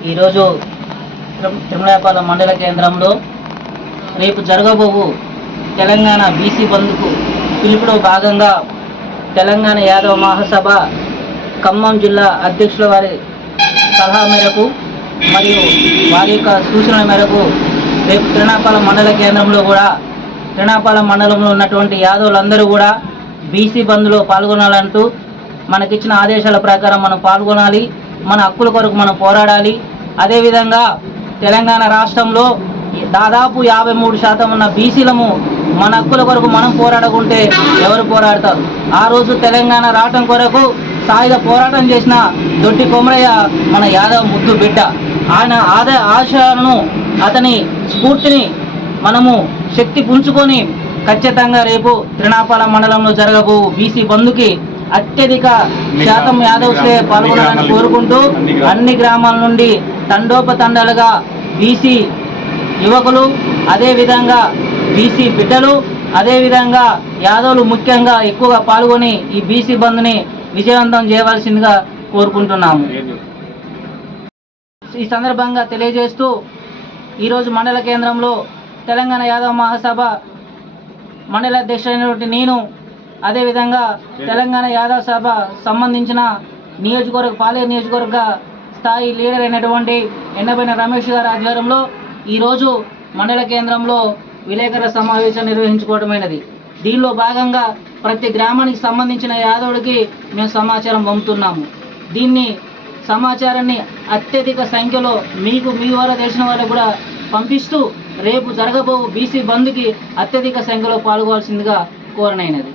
ఈరోజు తిరు- మండల కేంద్రంలో రేపు జరగబోవు తెలంగాణ బీసీ బంద్కు పిలుపులో భాగంగా తెలంగాణ యాదవ మహాసభ ఖమ్మం జిల్లా అధ్యక్షుల వారి సలహా మేరకు మరియు వారి యొక్క సూచనల మేరకు రేపు తిరునాపాలెం మండల కేంద్రంలో కూడా తిరునాపాలెం మండలంలో ఉన్నటువంటి యాదవులందరూ కూడా బీసీ బంద్లో పాల్గొనాలంటూ మనకిచ్చిన ఆదేశాల ప్రకారం మనం పాల్గొనాలి మన హక్కుల కొరకు మనం పోరాడాలి అదేవిధంగా తెలంగాణ రాష్ట్రంలో దాదాపు యాభై మూడు శాతం ఉన్న బీసీలము మన హక్కుల కొరకు మనం పోరాడకుంటే ఎవరు పోరాడతారు? ఆ రోజు తెలంగాణ రావటం కొరకు సాయుధ పోరాటం చేసిన దొడ్డి కొమరయ్య మన యాదవ్ ముద్దు బిడ్డ. ఆయన ఆద ఆశయాలను అతని స్ఫూర్తిని మనము శక్తి పుంజుకొని ఖచ్చితంగా రేపు త్రినాపాల మండలంలో జరగబో బీసీ బంధుకి అత్యధిక శాతం యాదవ్సే పాల్గొనాలని కోరుకుంటూ అన్ని గ్రామాల. నుండి తండోపతండాలుగా బీసీ యువకులు అదేవిధంగా బీసీ బిడ్డలు అదేవిధంగా యాదవులు ముఖ్యంగా ఎక్కువగా పాల్గొని ఈ బీసీ బంద్ని విజయవంతం చేయవలసిందిగా కోరుకుంటున్నాము. ఈ సందర్భంగా తెలియజేస్తూ ఈరోజు మండల కేంద్రంలో తెలంగాణ యాదవ మహాసభ మండల అధ్యక్షుడైనటువంటి నేను అదేవిధంగా తెలంగాణ యాదవ సభ సంబంధించిన నియోజకవర్గ పాలే నియోజకవర్గ స్థాయి లీడర్ అయినటువంటి ఎండబైన రమేష్ గారి ఆధ్వర్యంలో ఈరోజు మండల కేంద్రంలో విలేకరుల సమావేశం నిర్వహించుకోవడమైనది. దీనిలో భాగంగా ప్రతి గ్రామానికి సంబంధించిన యాదవుడికి మేము సమాచారం పంపుతున్నాము. దీన్ని సమాచారాన్ని అత్యధిక సంఖ్యలో మీకు మీ ద్వారా తెలిసిన వాళ్ళకు కూడా పంపిస్తూ రేపు జరగబో బీసీ బంద్కి అత్యధిక సంఖ్యలో పాల్గొవాల్సిందిగా కోరనైనది.